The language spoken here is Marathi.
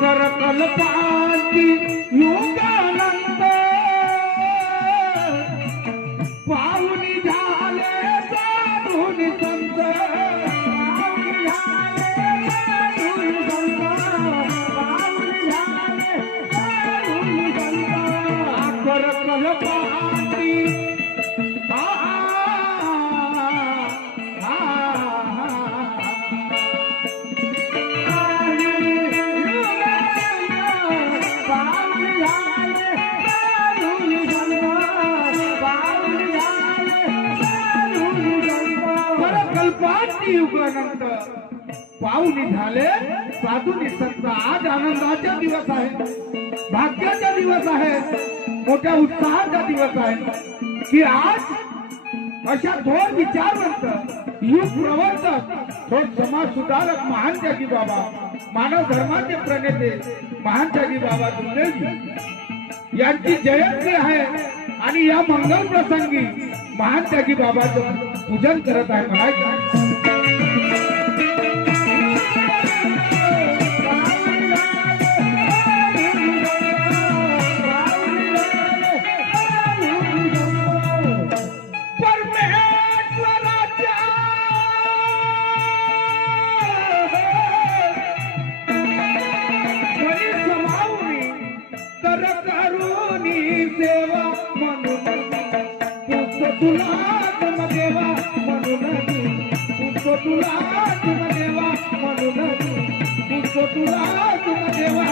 करकल्पांती युगानंद पाहुणी झाले साधुनी संत करकल्पांती युगानंत पाहुणी झाले साधुनी संत. आज आनंदाचा दिवस आहे, भाग्याचा दिवस आहे, मोठ्या उत्साहाचा दिवस आहे की आज अशा थोर विचारवंत युग प्रवर्तक थोर समाज सुधारक महान त्यागी बाबा, मानव धर्माचे प्रणेते महान त्यागी बाबा दुर्दैवी यांची जयंती आहे आणि या मंगल प्रसंगी महान त्यागी बाबाचं पूजन करत आहे. म्हणायचं देवा म्हणून तुला देवा म्हणून तुला देवा म्हणून तुला देवा